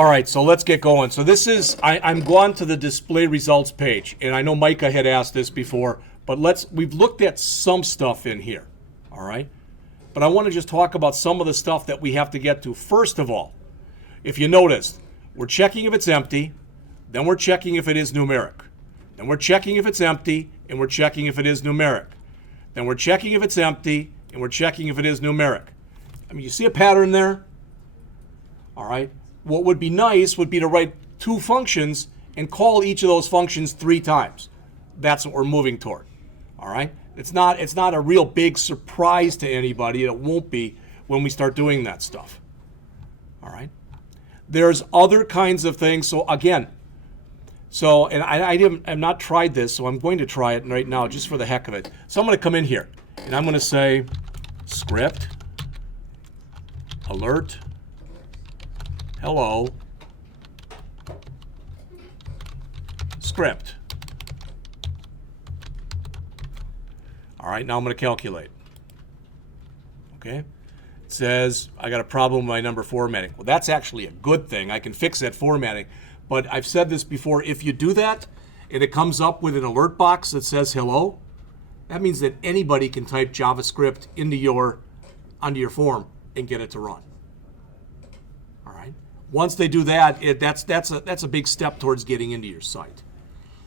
All right, so let's get going. So this is, I'm gone to the display results page, and I know Micah had asked this before, but we've looked at some stuff in here, all right? But I want to just talk about some of the stuff that we have to get to. First of all, if you noticed, we're checking if it's empty, then we're checking if it is numeric. Then we're checking if it's empty, and we're checking if it is numeric. Then we're checking if it's empty, and we're checking if it is numeric. I mean, you see a pattern there? All right. What would be nice would be to write two functions and call each of those functions 3 times. That's what we're moving toward. All right. It's not a real big surprise to anybody. It won't be when we start doing that stuff. All right. There's other kinds of things. So again, and I have not tried this, so I'm going to try it right now just for the heck of it. So I'm going to come in here and I'm going to say script alert hello script. All right, now I'm going to calculate. Okay, it says I got a problem with my number formatting. Well, that's actually a good thing. I can fix that formatting. But I've said this before, if you do that and it comes up with an alert box that says hello, that means that anybody can type JavaScript onto your form and get it to run. All right. Once they do that, that's a big step towards getting into your site.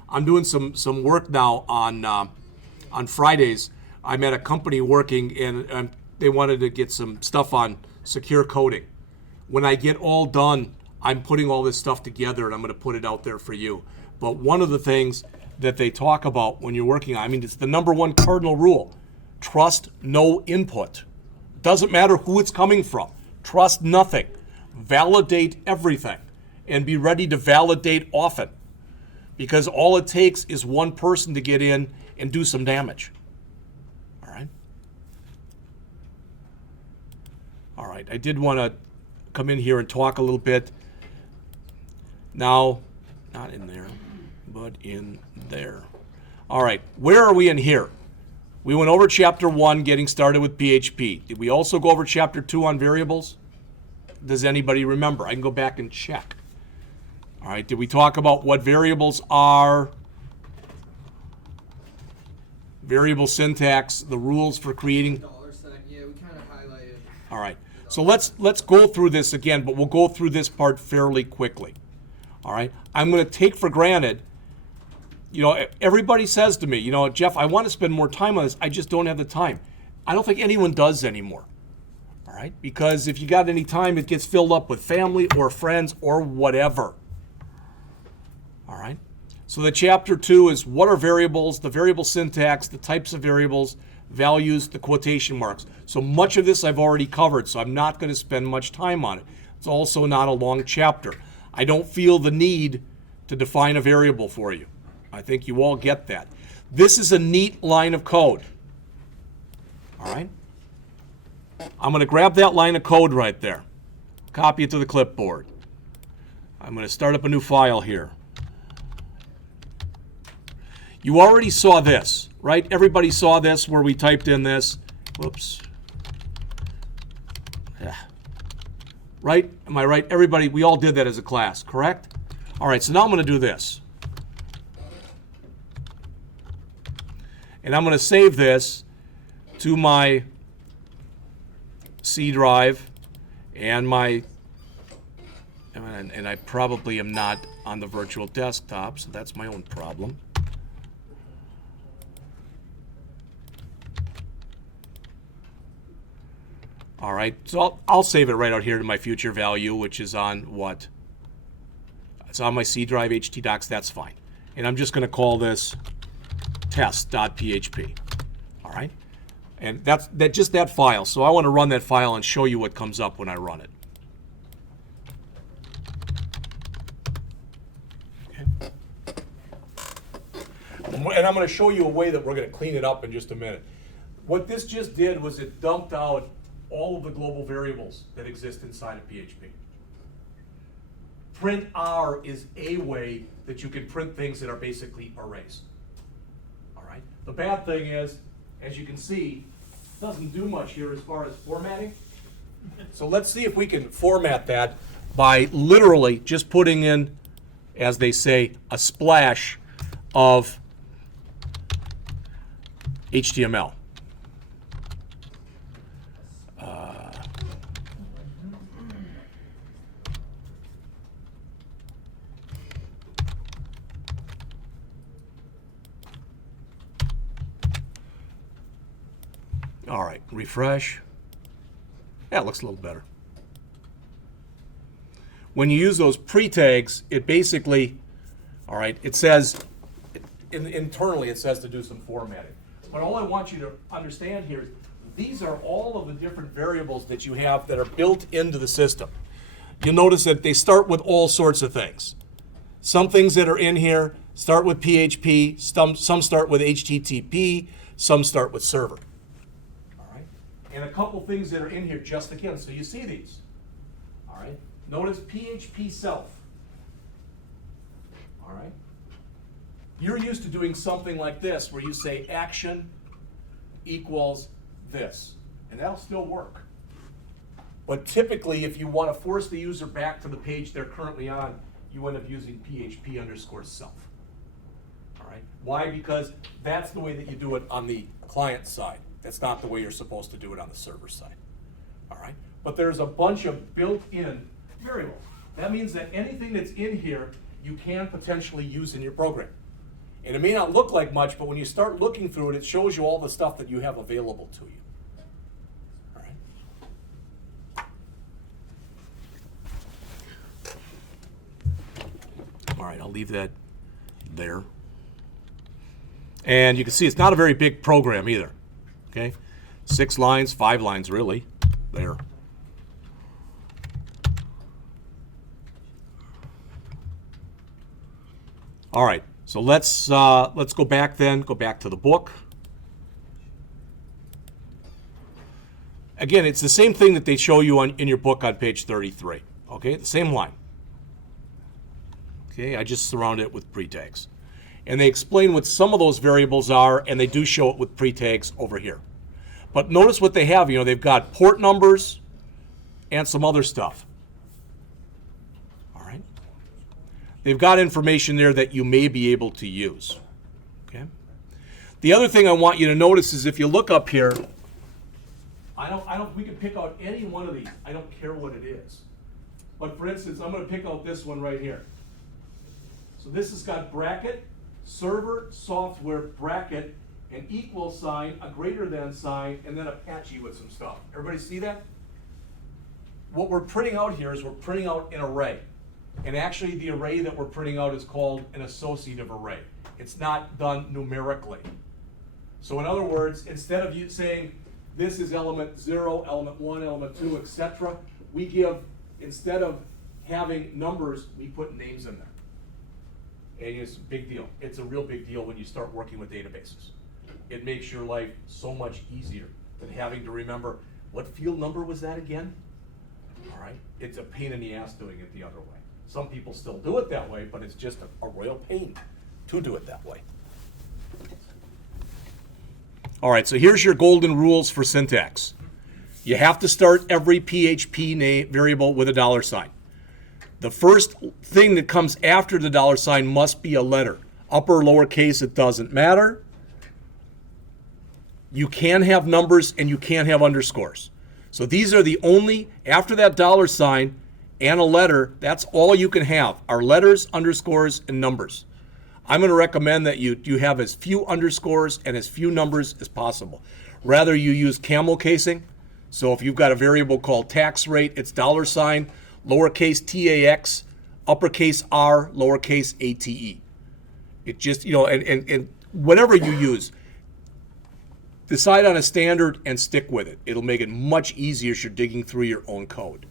I'm doing some work now on Fridays. I'm at a company working and they wanted to get some stuff on secure coding. When I get all done, I'm putting all this stuff together and I'm going to put it out there for you. But one of the things that they talk about when you're working on, I mean, it's the number one cardinal rule. Trust no input. Doesn't matter who it's coming from. Trust nothing. Validate everything and be ready to validate often, because all it takes is one person to get in and do some damage. All right? All right, I did want to come in here and talk a little bit. Now, not in there, but in there. All right, where are we in here? We went over Chapter 1, getting started with PHP. Did we also go over Chapter 2 on variables? Does anybody remember? I can go back and check. All right, did we talk about what variables are? Variable syntax, the rules for creating. $sign, yeah, we kind of highlighted. All right, so let's go through this again, but we'll go through this part fairly quickly. All right, I'm going to take for granted, everybody says to me, Jeff, I want to spend more time on this. I just don't have the time. I don't think anyone does anymore. All right, because if you got any time, it gets filled up with family or friends or whatever. All right, so the Chapter 2 is what are variables, the variable syntax, the types of variables, values, the quotation marks. So much of this I've already covered, so I'm not going to spend much time on it. It's also not a long chapter. I don't feel the need to define a variable for you. I think you all get that. This is a neat line of code. All right? I'm going to grab that line of code right there, copy it to the clipboard. I'm going to start up a new file here. You already saw this, right? Everybody saw this where we typed in this. Whoops. Yeah. Right? Am I right? Everybody, we all did that as a class, correct? All right, so now I'm going to do this. And I'm going to save this to my C drive and and I probably am not on the virtual desktop, so that's my own problem. All right, so I'll save it right out here to my future value, which is on what? It's on my C drive, htdocs, that's fine. And I'm just going to call this test.php. All right, and that's just that file. So I want to run that file and show you what comes up when I run it. Okay. And I'm going to show you a way that we're going to clean it up in just a minute. What this just did was it dumped out all of the global variables that exist inside of PHP. Print R is a way that you can print things that are basically arrays. All right. The bad thing is, as you can see, it doesn't do much here as far as formatting. So let's see if we can format that by literally just putting in, as they say, a splash of HTML. All right, refresh. Yeah, it looks a little better. When you use those pre-tags, it basically, all right, it says, internally it says to do some formatting. But all I want you to understand here is these are all of the different variables that you have that are built into the system. You'll notice that they start with all sorts of things. Some things that are in here start with PHP, some start with HTTP, some start with server. All right? And a couple things that are in here just again, so you see these. All right? Notice PHP self. All right? You're used to doing something like this where you say action equals this, and that'll still work. But typically, if you want to force the user back to the page they're currently on, you end up using PHP underscore self. All right? Why? Because that's the way that you do it on the client side. That's not the way you're supposed to do it on the server side. All right? But there's a bunch of built-in variables. That means that anything that's in here, you can potentially use in your program. And it may not look like much, but when you start looking through it, it shows you all the stuff that you have available to you. All right? All right, I'll leave that there. And you can see it's not a very big program either. Okay? 6 lines, 5 lines really, there. All right, so let's go back then, go back to the book. Again, it's the same thing that they show you in your book on page 33, okay? The same line. Okay, I just surround it with pre-tags. And they explain what some of those variables are, and they do show it with pre-tags over here. But notice what they have, they've got port numbers and some other stuff. They've got information there that you may be able to use. Okay. The other thing I want you to notice is if you look up here, we can pick out any one of these. I don't care what it is. But for instance, I'm going to pick out this one right here. So this has got bracket, server, software, bracket, an equal sign, a greater than sign, and then Apache with some stuff. Everybody see that? What we're printing out here is we're printing out an array. And actually the array that we're printing out is called an associative array. It's not done numerically. So in other words, instead of you saying this is element 0, element 1, element 2, etc., we give, instead of having numbers, we put names in there. And it's a big deal. It's a real big deal when you start working with databases. It makes your life so much easier than having to remember, what field number was that again? All right, it's a pain in the ass doing it the other way. Some people still do it that way, but it's just a royal pain to do it that way. All right, so here's your golden rules for syntax. You have to start every PHP variable with a $sign. The first thing that comes after the $sign must be a letter. Upper, lowercase, it doesn't matter. You can have numbers and you can have underscores. So these are the only, after that $sign, and a letter, that's all you can have, are letters, underscores, and numbers. I'm going to recommend that you have as few underscores and as few numbers as possible. Rather, you use camel casing. So if you've got a variable called tax rate, it's $, lowercase tax, uppercase R, lowercase ate. It just, and whatever you use, decide on a standard and stick with it. It'll make it much easier as you're digging through your own code.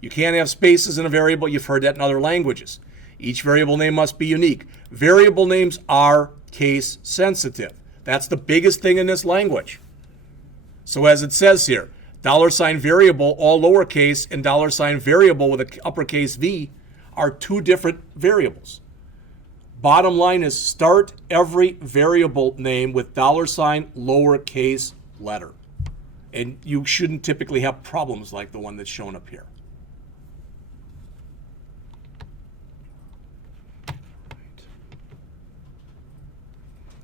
You can't have spaces in a variable. You've heard that in other languages. Each variable name must be unique. Variable names are case sensitive. That's the biggest thing in this language. So as it says here, $variable, all lowercase, and $variable with an uppercase V are two different variables. Bottom line is start every variable name with $lowercase letter. And you shouldn't typically have problems like the one that's shown up here.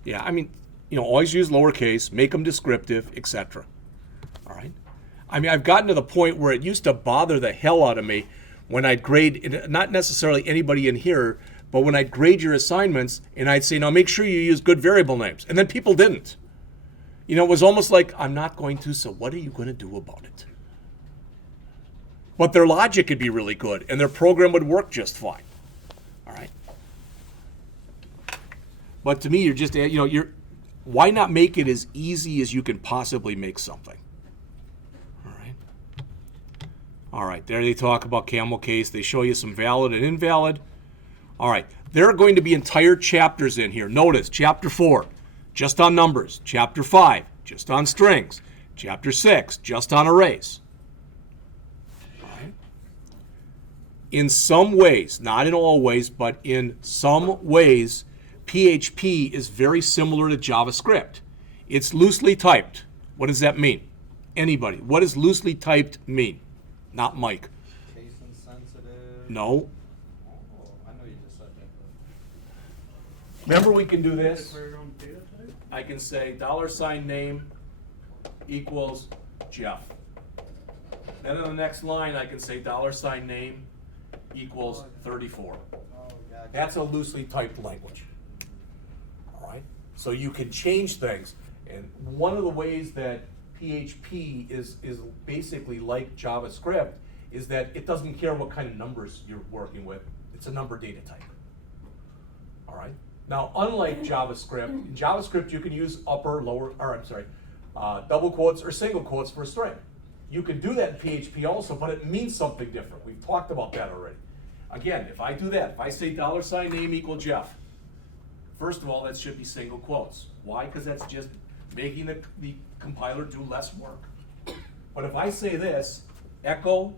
Yeah, I mean, always use lowercase, make them descriptive, etc. All right? I mean, I've gotten to the point where it used to bother the hell out of me when I'd grade, not necessarily anybody in here, but when I'd grade your assignments and I'd say, now make sure you use good variable names. And then people didn't. It was almost like, I'm not going to, so what are you going to do about it? But their logic could be really good and their program would work just fine. All right? But to me, you're just, why not make it as easy as you can possibly make something? All right, there they talk about camel case. They show you some valid and invalid. All right, there are going to be entire chapters in here. Notice, Chapter 4, just on numbers. Chapter 5, just on strings. Chapter 6, just on arrays. All right. In some ways, not in all ways, but in some ways, PHP is very similar to JavaScript. It's loosely typed. What does that mean? Anybody, what does loosely typed mean? Not Mike. Case insensitive. No. Oh, I know you just said that. Remember, we can do this. Declare your own data type? I can say $name equals Jeff. Then on the next line, I can say $name equals 34. Oh, gotcha. That's a loosely typed language. All right? So you can change things. And one of the ways that PHP is basically like JavaScript is that it doesn't care what kind of numbers you're working with. It's a number data type. All right? Now, unlike JavaScript, in JavaScript you can use double quotes or single quotes for a string. You can do that in PHP also, but it means something different. We've talked about that already. Again, if I do that, if I say $name equal Jeff, first of all, that should be single quotes. Why? Because that's just making the compiler do less work. But if I say this, echo,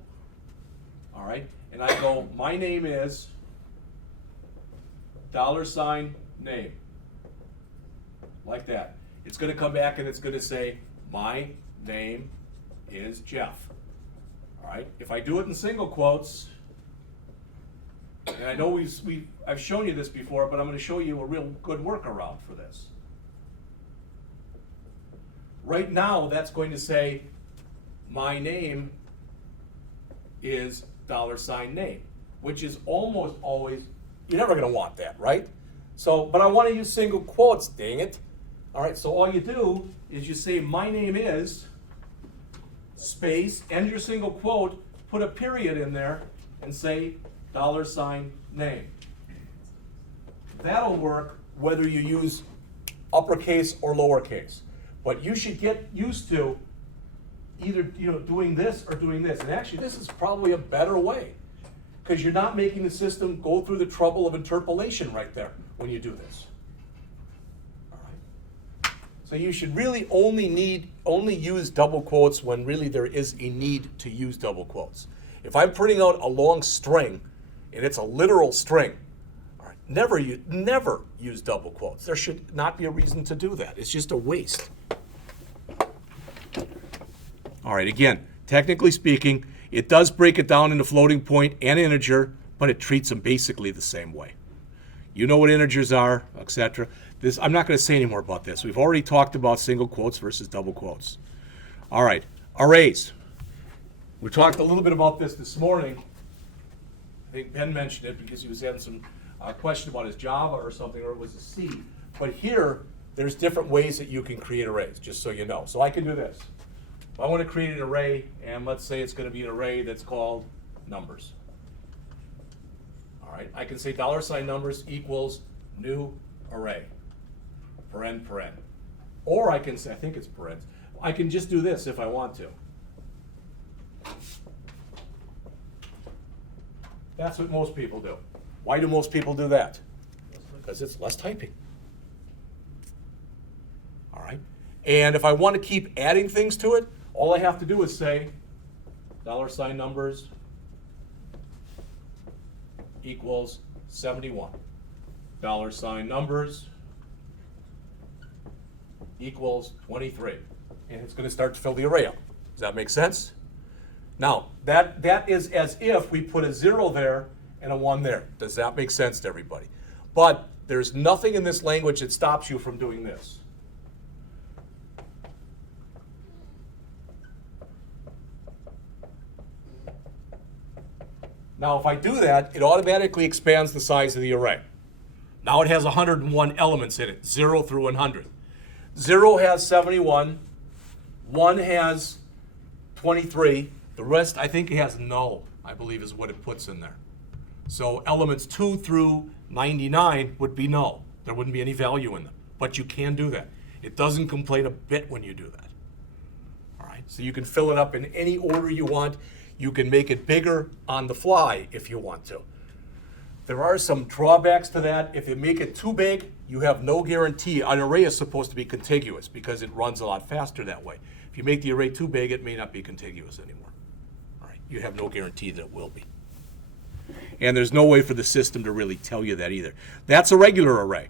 all right, and I go, my name is $name, like that. It's going to come back and it's going to say, my name is Jeff. All right, if I do it in single quotes, and I know I've shown you this before, but I'm going to show you a real good workaround for this. Right now, that's going to say, my name is $name, which is almost always, you're never going to want that, right? So, but I want to use single quotes, dang it. All right, so all you do is you say, my name is, space, end your single quote, put a period in there, and say, $name. That'll work whether you use uppercase or lowercase. But you should get used to either doing this or doing this. And actually, this is probably a better way because you're not making the system go through the trouble of interpolation right there when you do this. All right. So you should really only use double quotes when really there is a need to use double quotes. If I'm printing out a long string and it's a literal string, all right, never use double quotes. There should not be a reason to do that. It's just a waste. All right, again, technically speaking, it does break it down into floating point and integer, but it treats them basically the same way. You know what integers are, etc. I'm not going to say any more about this. We've already talked about single quotes versus double quotes. All right, arrays. We talked a little bit about this morning. I think Ben mentioned it because he was having some question about his Java or something, or it was a C. But here, there's different ways that you can create arrays, just so you know. So I can do this. I want to create an array, and let's say it's going to be an array that's called numbers. All right, I can say $numbers equals new array, paren. Or I can say, I think it's parens. I can just do this if I want to. That's what most people do. Why do most people do that? Because it's less typing. All right, and if I want to keep adding things to it, all I have to do is say $numbers equals 71. $numbers equals 23. And it's going to start to fill the array up. Does that make sense? Now, that is as if we put a 0 there and a 1 there. Does that make sense to everybody? But There's nothing in this language that stops you from doing this. Now, if I do that, it automatically expands the size of the array. Now it has 101 elements in it, 0 through 100. 0 has 71, 1 has 23, the rest I think it has null, I believe is what it puts in there. So elements 2 through 99 would be null. There wouldn't be any value in them, but you can do that. It doesn't complain a bit when you do that. All right, so you can fill it up in any order you want. You can make it bigger on the fly if you want to. There are some drawbacks to that. If you make it too big, you have no guarantee. An array is supposed to be contiguous because it runs a lot faster that way. If you make the array too big, it may not be contiguous anymore. All right, you have no guarantee that it will be. And there's no way for the system to really tell you that either. That's a regular array.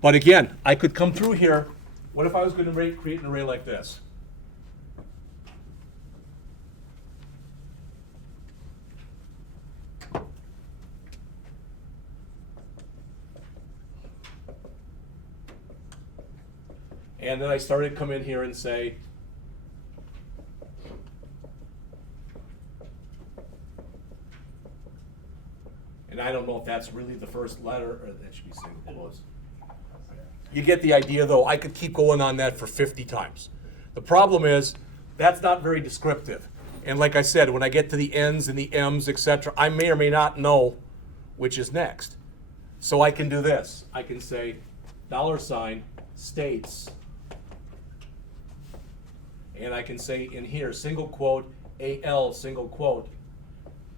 But again, I could come through here. What if I was going to create an array like this? And then I started to come in here and say, and I don't know if that's really the first letter, or that should be single quotes. You get the idea, though. I could keep going on that for 50 times. The problem is, that's not very descriptive. And like I said, when I get to the N's and the M's, etc., I may or may not know which is next. So I can do this. I can say $ states, and I can say in here, single quote, AL, single quote,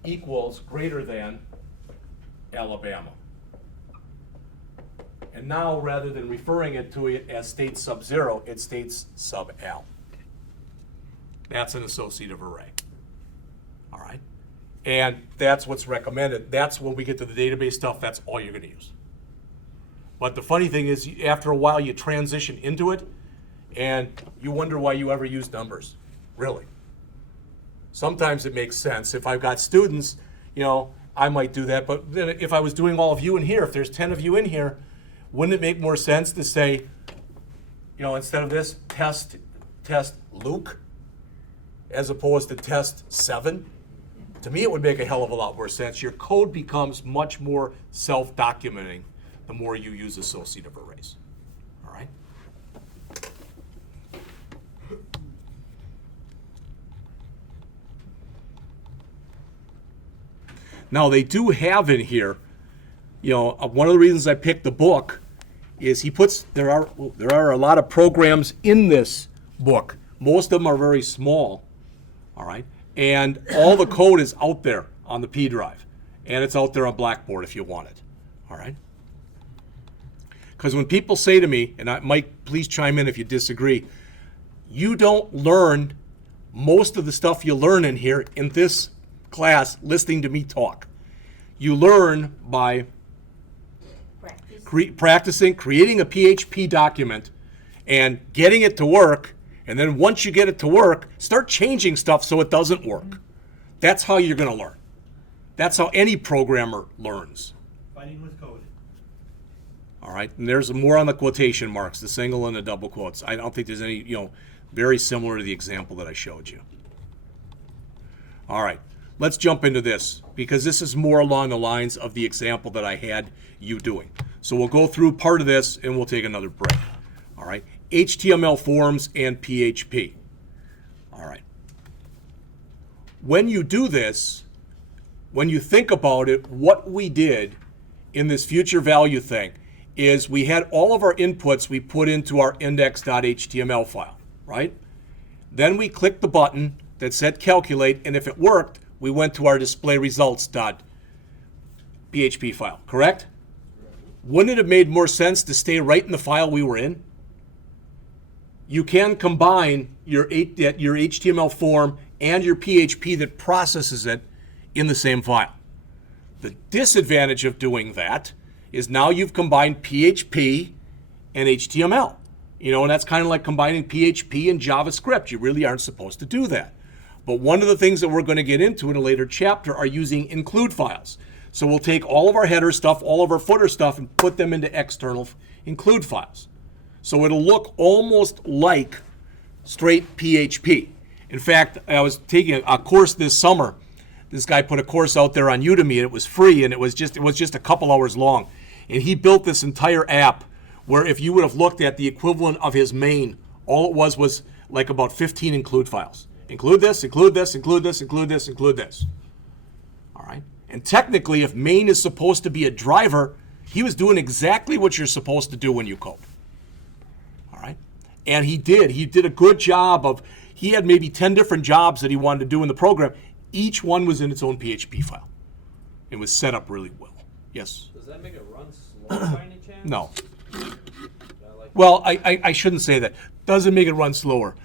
equals greater than Alabama. And now, rather than referring it to it as state sub 0, it states sub L. That's an associative array. All right? And that's what's recommended. That's when we get to the database stuff, that's all you're going to use. But the funny thing is, after a while, you transition into it, and you wonder why you ever use numbers, really. Sometimes it makes sense. If I've got students, you know, I might do that. But then if I was doing all of you in here, if there's 10 of you in here, wouldn't it make more sense to say, you know, instead of this, test Luke, as opposed to test 7? To me, it would make a hell of a lot more sense. Your code becomes much more self-documenting the more you use associative arrays. All right? Now, they do have in here, you know, one of the reasons I picked the book is he puts, there are a lot of programs in this book. Most of them are very small, all right? And all the code is out there on the P drive. And it's out there on Blackboard if you want it, all right? Because when people say to me, and Mike, please chime in if you disagree, you don't learn most of the stuff you learn in here in this class listening to me talk. You learn by practicing, creating a PHP document and getting it to work, and then once you get it to work, start changing stuff so it doesn't work. That's how you're going to learn. That's how any programmer learns. Fighting with code. All right, and there's more on the quotation marks, the single and the double quotes. I don't think there's any, you know, very similar to the example that I showed you. All right, let's jump into this, because this is more along the lines of the example that I had you doing. So we'll go through part of this and we'll take another break. All right, HTML forms and PHP. All right. When you do this, when you think about it, what we did in this future value thing is we had all of our inputs we put into our index.html file, right? Then we clicked the button that said calculate, and if it worked, we went to our display results.php file, correct? Wouldn't it have made more sense to stay right in the file we were in? You can combine your HTML form and your PHP that processes it in the same file. The disadvantage of doing that is now you've combined PHP and HTML. You know, and that's kind of like combining PHP and JavaScript. You really aren't supposed to do that. But one of the things that we're going to get into in a later chapter are using include files. So we'll take all of our header stuff, all of our footer stuff, and put them into external include files. So it'll look almost like straight PHP. In fact, I was taking a course this summer. This guy put a course out there on Udemy, and it was free, and it was just a couple hours long. And he built this entire app where if you would have looked at the equivalent of his main, all it was like about 15 include files. Include this, include this, include this, include this, include this. All right? And technically, if main is supposed to be a driver, he was doing exactly what you're supposed to do when you code. All right? And he did a good job of, he had maybe 10 different jobs that he wanted to do in the program. Each one was in its own PHP file. It was set up really well. Yes? Does that make it run slow by any chance? No. Like Well, I shouldn't say that. Doesn't make it run slower.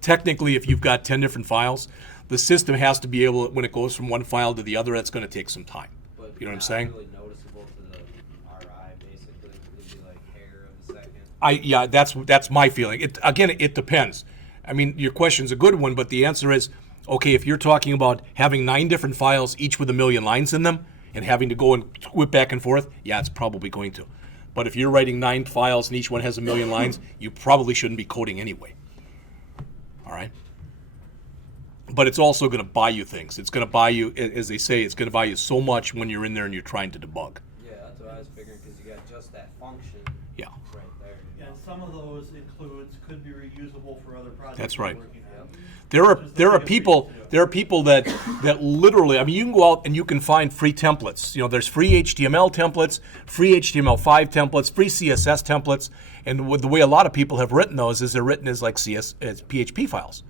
Technically, if you've got 10 different files, the system has to be able, when it goes from one file to the other, that's going to take some time. but You know what I'm not saying? really noticeable to the RI, basically. It'd be like hair of a second. Yeah, that's my feeling. It depends. I mean, your question's a good one, but the answer is, okay, if you're talking about having 9 different files, each with 1 million lines in them, and having to go and whip back and forth, yeah, it's probably going to. But if you're writing 9 files and each one has 1 million lines, you probably shouldn't be coding anyway. All right? But it's also going to buy you things. It's going to buy you, as they say, it's going to buy you so much when you're in there and you're trying to debug. Yeah, that's what I was figuring, because you got just that function Yeah, right there. Yeah, and some of those includes could be reusable for other projects. That's you're right. working on. there are Which is the there are biggest people reason to do it. there are people that literally. I mean, you can go out and you can find free templates. You know, there's free HTML templates, free HTML5 templates, free CSS templates, and with the way a lot of people have written those is they're written as like as PHP files.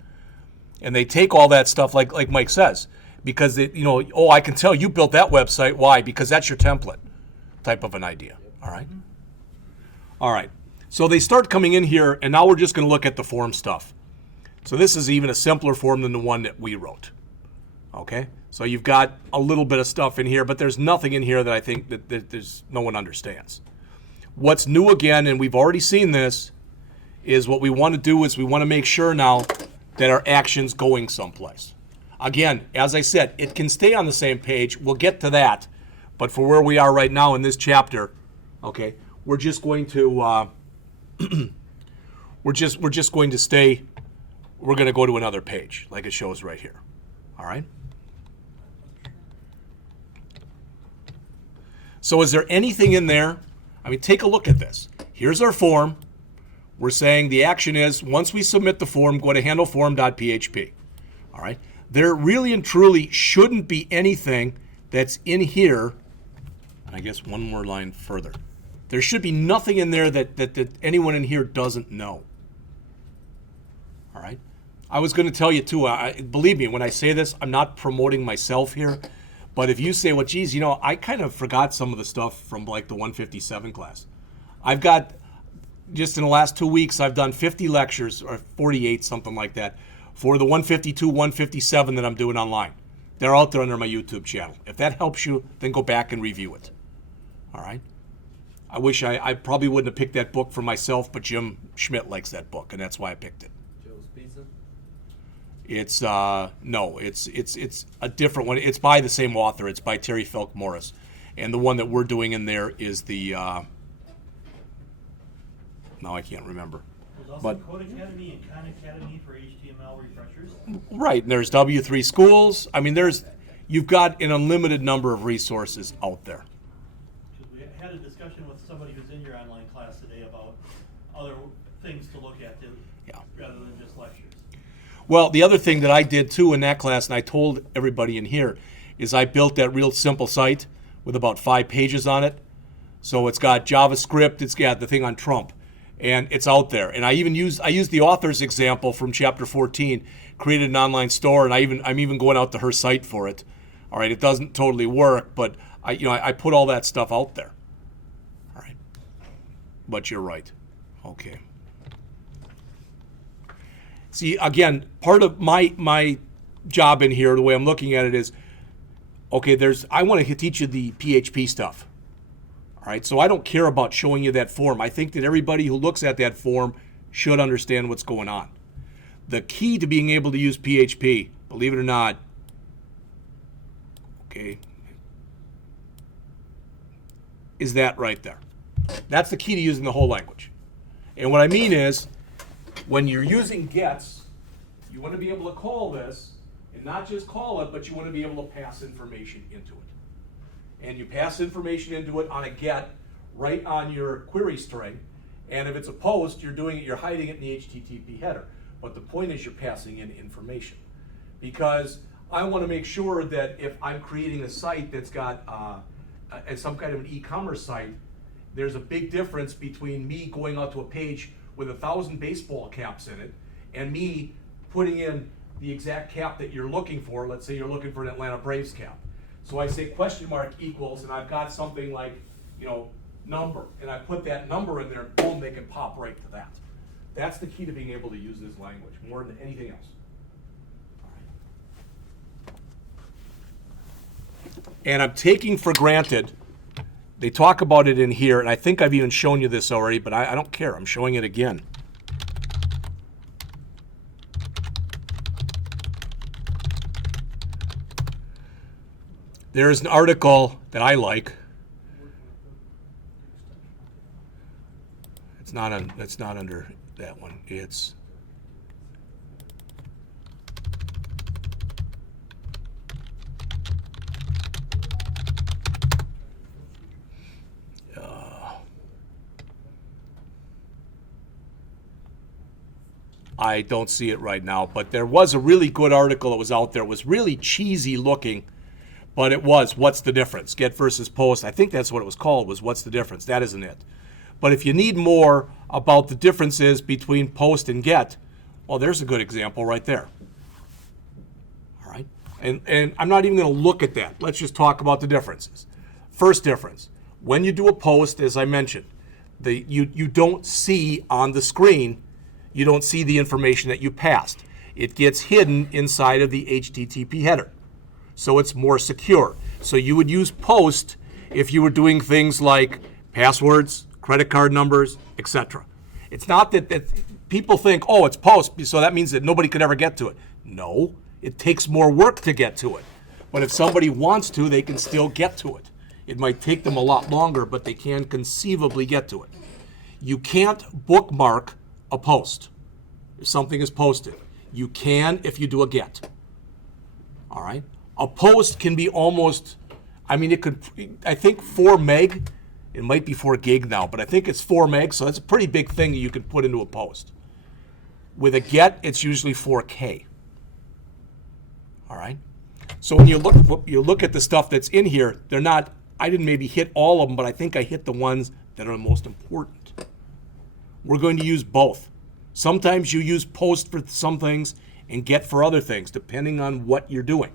And they take all that stuff, like Mike says, because I can tell you built that website. Why? Because that's your template, type of an idea. All right. All right. So they start coming in here, and now we're just going to look at the form stuff. So this is even a simpler form than the one that we wrote. Okay. So you've got a little bit of stuff in here, but there's nothing in here that I think that there's no one understands. What's new again, and we've already seen this, is what we want to do is we want to make sure now that our action's going someplace. Again, as I said, it can stay on the same page. We'll get to that. But for where we are right now in this chapter, okay, we're just going to we're just going to stay. We're going to go to another page, like it shows right here. All right. So is there anything in there? I mean, take a look at this. Here's our form. We're saying the action is, once we submit the form, go to handleform.php. All right? There really and truly shouldn't be anything that's in here. And I guess one more line further. There should be nothing in there that anyone in here doesn't know. All right? I was going to tell you, too, believe me, when I say this, I'm not promoting myself here. But if you say, well, geez, I kind of forgot some of the stuff from like the 157 class. I've got... Just in the last 2 weeks, I've done 50 lectures, or 48, something like that, for the 152, 157 that I'm doing online. They're out there under my YouTube channel. If that helps you, then go back and review it. All right? I wish I probably wouldn't have picked that book for myself, but Jim Schmidt likes that book, and that's why I picked it. Joe's Pizza? It's, no, it's a different one. It's by the same author. It's by Terry Felk Morris. And the one that we're doing in there is the... Now I can't remember. There's also But- Code Academy and Khan Academy for HTML refreshers. Right, and there's W3 schools. I mean, you've got an unlimited number of resources out there. Because we had a discussion with somebody who's in your online class today about other things to look at Yeah. rather than just lectures. Well, the other thing that I did too in that class, and I told everybody in here, is I built that real simple site with about 5 pages on it. So it's got JavaScript, it's got the thing on Trump, and it's out there. And I used the author's example from chapter 14, created an online store, and I'm even going out to her site for it. All right, it doesn't totally work, but I put all that stuff out there. All right, but you're right. Okay. See, again, part of my job in here, the way I'm looking at it is, okay, I want to teach you the PHP stuff. All right, so I don't care about showing you that form. I think that everybody who looks at that form should understand what's going on. The key to being able to use PHP, believe it or not, okay, is that right there. That's the key to using the whole language. And what I mean is, when you're using gets, you want to be able to call this, and not just call it, but you want to be able to pass information into it. And you pass information into it on a get right on your query string. And if it's a post, you're hiding it in the HTTP header. But the point is you're passing in information. Because I want to make sure that if I'm creating a site that's got some kind of an e-commerce site, there's a big difference between me going out to a page with 1,000 baseball caps in it and me putting in the exact cap that you're looking for. Let's say you're looking for an Atlanta Braves cap. So I say question mark equals, and I've got something like, number, and I put that number in there, and boom, they can pop right to that. That's the key to being able to use this language more than anything else. And I'm taking for granted, they talk about it in here, and I think I've even shown you this already, but I don't care. I'm showing it again. There's an article that I like. It's not under that one. It's I don't see it right now, but there was a really good article that was out there. It was really cheesy looking, but it was, what's the difference? Get versus post. I think that's what it was called, was what's the difference? That isn't it. But if you need more about the differences between post and get, well, there's a good example right there. All right? And I'm not even going to look at that. Let's just talk about the differences. First difference, when you do a post, as I mentioned, you don't see on the screen, you don't see the information that you passed. It gets hidden inside of the HTTP header. So it's more secure. So you would use post if you were doing things like passwords, credit card numbers, etc. It's not that people think, oh, it's post, so that means that nobody could ever get to it. No, it takes more work to get to it. But if somebody wants to, they can still get to it. It might take them a lot longer, but they can conceivably get to it. You can't bookmark a post if something is posted. You can if you do a get. All right? A post can be almost, I think 4 meg, it might be 4 gig now, but I think it's 4 meg, so that's a pretty big thing that you can put into a post. With a get, it's usually 4K. All right? So when you look at the stuff that's in here, they're not, I didn't maybe hit all of them, but I think I hit the ones that are the most important. We're going to use both. Sometimes you use post for some things and get for other things, depending on what you're doing.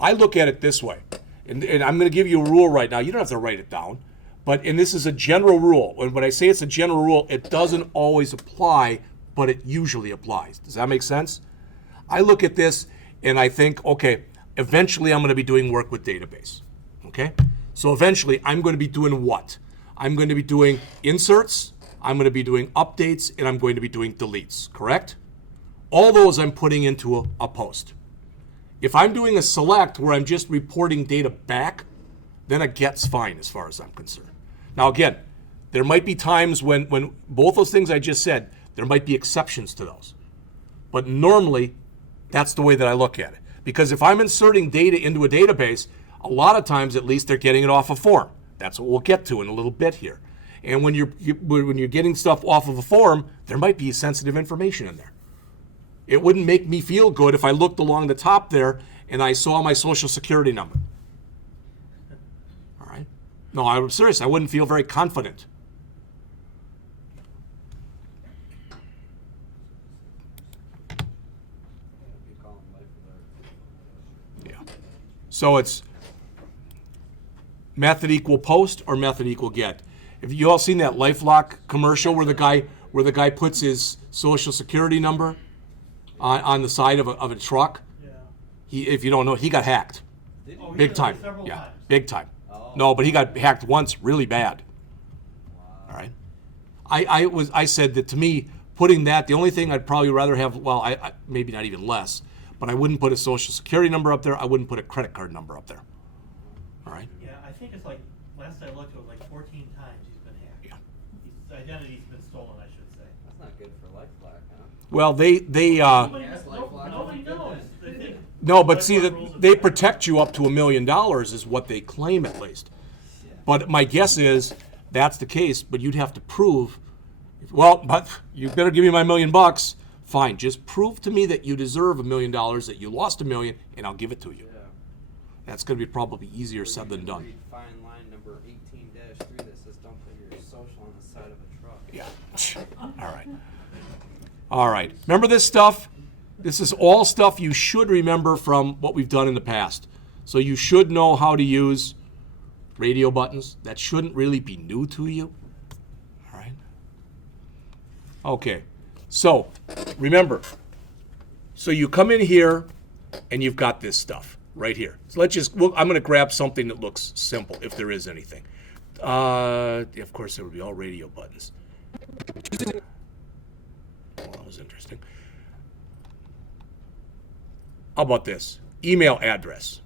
I look at it this way, and I'm going to give you a rule right now. You don't have to write it down, and this is a general rule. When I say it's a general rule, it doesn't always apply, but it usually applies. Does that make sense? I look at this and I think, okay, eventually I'm going to be doing work with database. Okay? So eventually I'm going to be doing what? I'm going to be doing inserts, I'm going to be doing updates, and I'm going to be doing deletes, correct? All those I'm putting into a post. If I'm doing a select where I'm just reporting data back, then a get's fine as far as I'm concerned. Now again, there might be times when both those things I just said, there might be exceptions to those. But normally, that's the way that I look at it. Because if I'm inserting data into a database, a lot of times at least they're getting it off a form. That's what we'll get to in a little bit here. And when you're getting stuff off of a form, there might be sensitive information in there. It wouldn't make me feel good if I looked along the top there and I saw my social security number. All right? No, I'm serious. I wouldn't feel very confident. Yeah. So it's method equal post or method equal get. Have you all seen that LifeLock commercial where the guy puts his social security number on the side of a truck? Yeah. If you don't know, he got hacked. Big time. Yeah, times. Big time. Oh. No, but he got hacked once really bad. Wow. All right. I said that to me, putting that, the only thing I'd probably rather have, well, I maybe not even less, but I wouldn't put a social security number up there. I wouldn't put a credit card number up there. All right. Yeah, I think it's like, last I looked, it was like 14 times he's been hacked. Yeah. His identity's been stolen, I should say. That's not good for LifeLock, huh? Well, they Nobody, Yes, no- LifeLock. nobody knows. They think no, but see LifeLock rules that are they different. protect you up to $1 million is what they claim at least. Yeah. But my guess is that's the case, but you'd have to prove, well, but you better give me my $1 million. Fine, just prove to me that you deserve $1 million, that you lost $1 million, and I'll give it to you. Yeah. That's going to be probably easier Or said you than can done. read fine line number 18-3 that says don't put your social on the side of a truck. Yeah. All right. All right. Remember this stuff? This is all stuff you should remember from what we've done in the past. So you should know how to use radio buttons. That shouldn't really be new to you. All right. Okay. So remember. So you come in here and you've got this stuff right here. So I'm going to grab something that looks simple if there is anything. Of course, there would be all radio buttons. Well, that was interesting. How about this? Email address.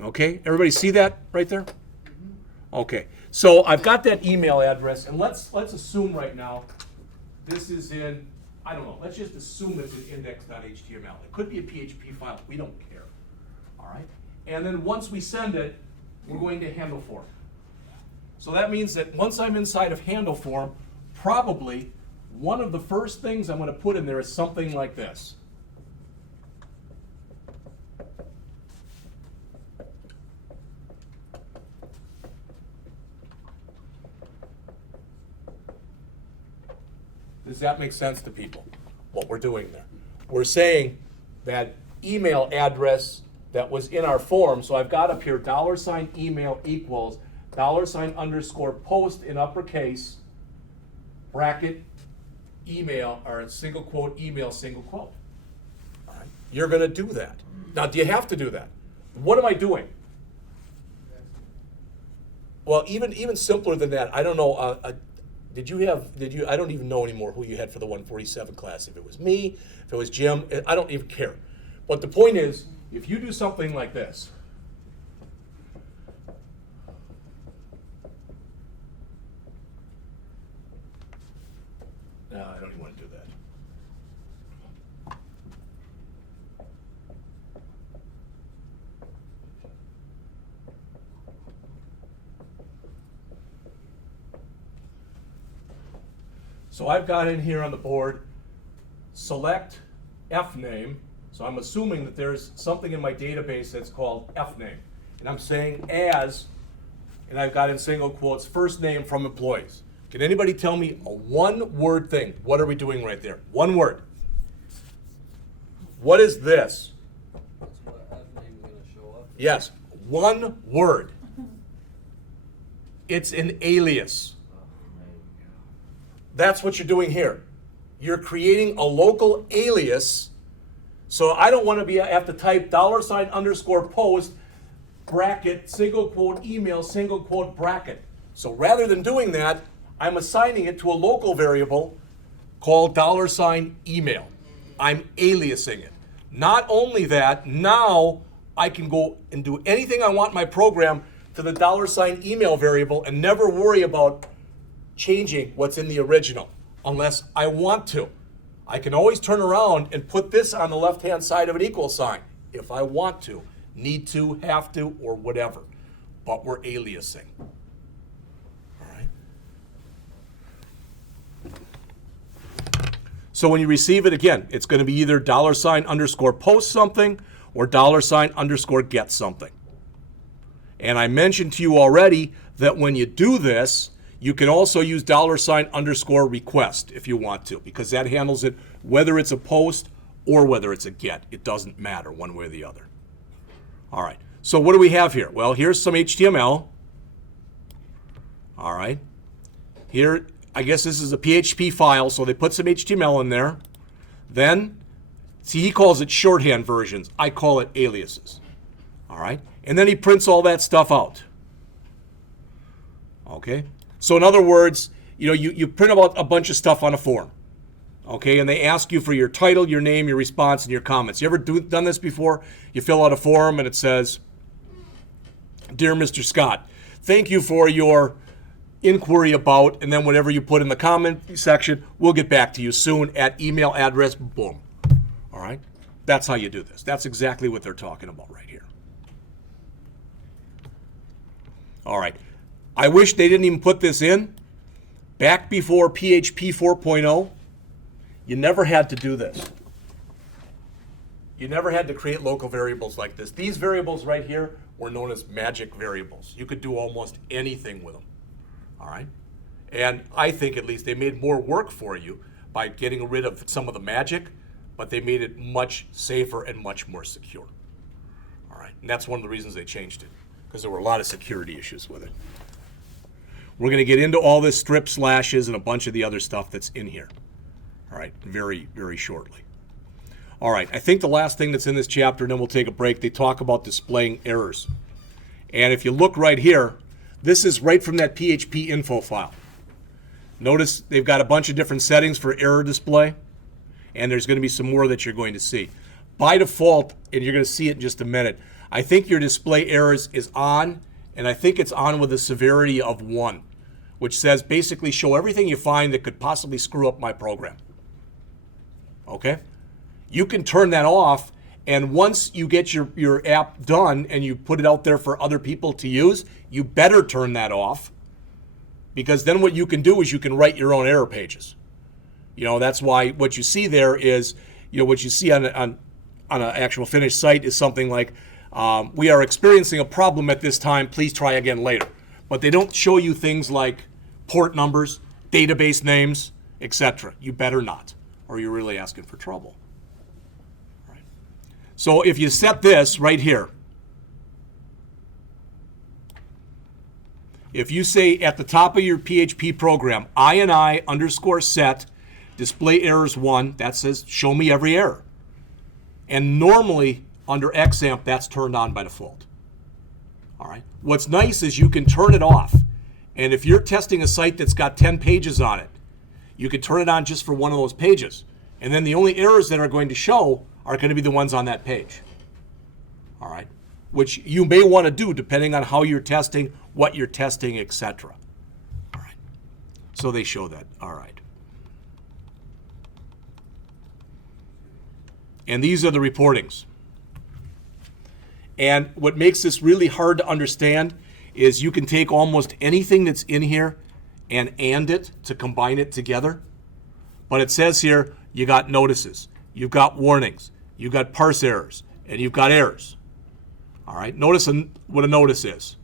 Okay, everybody see that right there? Okay, so I've got that email address, and let's assume right now this is in, I don't know, let's just assume it's in index.html. It could be a PHP file, we don't care. All right, and then once we send it, we're going to handle form. So that means that once I'm inside of handle form, probably one of the first things I'm going to put in there is something like this. Does that make sense to people, what we're doing there? We're saying that email address that was in our form, so I've got up here $email equals $_post in uppercase, bracket, email, or single quote, email, single quote. All right. You're going to do that. Now, do you have to do that? What am I doing? Well, even simpler than that, I don't know. I don't even know anymore who you had for the 147 class. If it was me, if it was Jim, I don't even care. But the point is, if you do something like this, no, I don't even want to do that. So I've got in here on the board, select fname. So I'm assuming that there's something in my database that's called fname. And I'm saying as, and I've got in single quotes, first name from employees. Can anybody tell me a one-word thing? What are we doing right there? One word. What is this? That's what F name is going to show up. Yes, one word. It's an alias. That's what you're doing here. You're creating a local alias. So I don't want to have to type $_post, bracket, single quote, email, single quote, bracket. So rather than doing that, I'm assigning it to a local variable called $email. I'm aliasing it. Not only that, now I can go and do anything I want in my program to the $email variable and never worry about changing what's in the original unless I want to. I can always turn around and put this on the left-hand side of an equal sign if I want to, need to, have to, or whatever. But we're aliasing. All right. So when you receive it, again, it's going to be either $_post something or $_get something. And I mentioned to you already that when you do this, you can also use $_request if you want to, because that handles it whether it's a post or whether it's a get. It doesn't matter one way or the other. All right, so what do we have here? Well, here's some HTML. All right. Here, I guess this is a PHP file, so they put some HTML in there. Then, see, he calls it shorthand versions. I call it aliases. All right, and then he prints all that stuff out. Okay. So in other words, you print out a bunch of stuff on a form, okay, and they ask you for your title, your name, your response, and your comments. You ever done this before? You fill out a form and it says, Dear Mr. Scott, thank you for your inquiry about, and then whatever you put in the comment section, we'll get back to you soon at email address, boom. All right? That's how you do this. That's exactly what they're talking about right here. All right. I wish they didn't even put this in. Back before PHP 4.0, you never had to do this. You never had to create local variables like this. These variables right here were known as magic variables. You could do almost anything with them. All right? And I think at least they made more work for you by getting rid of some of the magic, but they made it much safer and much more secure. All right? And that's one of the reasons they changed it, because there were a lot of security issues with it. We're going to get into all this strip slashes and a bunch of the other stuff that's in here. All right? Very, very shortly. All right, I think the last thing that's in this chapter, and then we'll take a break, they talk about displaying errors. And if you look right here, this is right from that PHP info file. Notice they've got a bunch of different settings for error display, and there's going to be some more that you're going to see. By default, and you're going to see it in just a minute, I think your display errors is on, and I think it's on with a severity of 1, which says basically show everything you find that could possibly screw up my program. Okay? You can turn that off, and once you get your app done and you put it out there for other people to use, you better turn that off, because then what you can do is you can write your own error pages. You know, that's why what you see there is, you know, what you see on an actual finished site is something like, we are experiencing a problem at this time, please try again later. But they don't show you things like port numbers, database names, etc. You better not, or you're really asking for trouble. So if you set this right here, if you say at the top of your PHP program, ini underscore set display errors 1, that says show me every error. And normally under XAMPP, that's turned on by default. All right. What's nice is you can turn it off. And if you're testing a site that's got 10 pages on it, you can turn it on just for one of those pages. And then the only errors that are going to show are going to be the ones on that page. All right? Which you may want to do depending on how you're testing, what you're testing, etc. All right. So they show that. All right. And these are the reportings. And what makes this really hard to understand is you can take almost anything that's in here and it to combine it together. But it says here, you got notices, you've got warnings, you've got parse errors, and you've got errors. All right, notice what a notice is.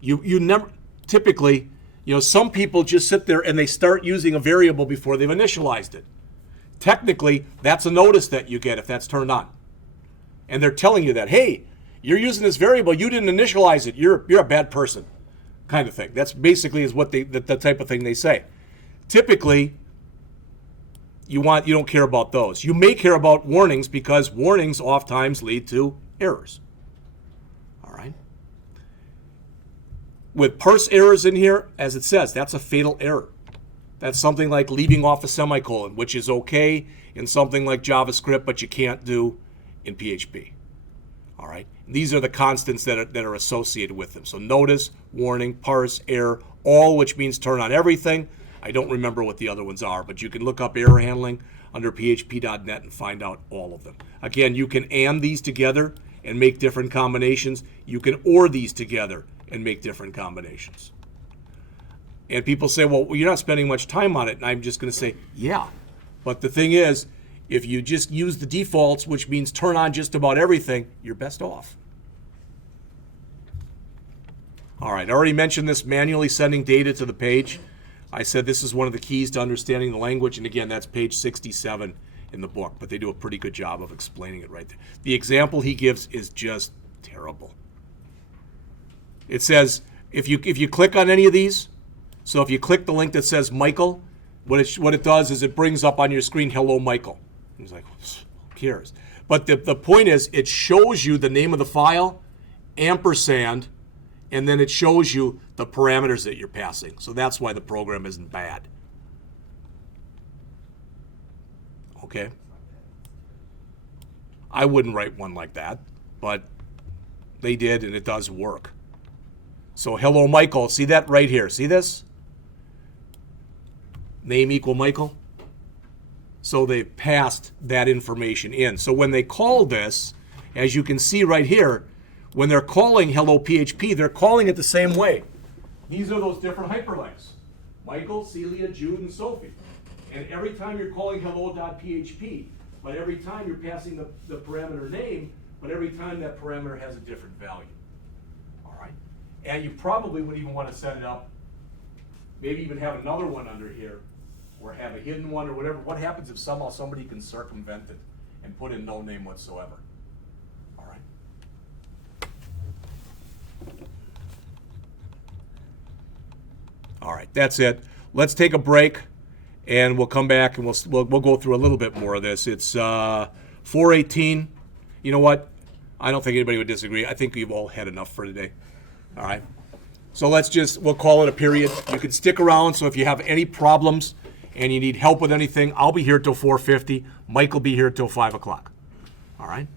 You never, typically, you know, some people just sit there and they start using a variable before they've initialized it. Technically, that's a notice that you get if that's turned on. And they're telling you that, hey, you're using this variable, you didn't initialize it, you're a bad person, kind of thing. That's basically is what the type of thing they say. Typically, you don't care about those. You may care about warnings because warnings oftentimes lead to errors. All right. With parse errors in here, as it says, that's a fatal error. That's something like leaving off a semicolon, which is okay in something like JavaScript, but you can't do in PHP. All right. These are the constants that are associated with them. So notice, warning, parse, error, all, which means turn on everything. I don't remember what the other ones are, but you can look up error handling under php.net and find out all of them. Again, you can and these together and make different combinations. You can or these together and make different combinations. And people say, well, you're not spending much time on it. And I'm just going to say, yeah. But the thing is, if you just use the defaults, which means turn on just about everything, you're best off. All right, I already mentioned this manually sending data to the page. I said this is one of the keys to understanding the language, and again, that's page 67 in the book, but they do a pretty good job of explaining it right there. The example he gives is just terrible. It says, if you click on any of these, so if you click the link that says Michael, what it does is it brings up on your screen, hello, Michael. He's like, who cares? But the point is, it shows you the name of the file, ampersand, and then it shows you the parameters that you're passing. So that's why the program isn't bad. Okay? I wouldn't write one like that, but they did, and it does work. So hello, Michael. See that right here? See this? Name equal Michael. So they passed that information in. So when they call this, as you can see right here, when they're calling hello PHP, they're calling it the same way. These are those different hyperlinks. Michael, Celia, Jude, and Sophie. And every time you're calling hello.php, but every time you're passing the parameter name, but every time that parameter has a different value. All right? And you probably would even want to set it up, maybe even have another one under here, or have a hidden one or whatever. What happens if somehow somebody can circumvent it and put in no name whatsoever? All right. All right, that's it. Let's take a break, and we'll come back and we'll go through a little bit more of this. It's 4:18. You know what? I don't think anybody would disagree. I think we've all had enough for today. All right. So we'll call it a period. You can stick around, so if you have any problems and you need help with anything, I'll be here till 4:50. Mike will be here till 5 o'clock. All right?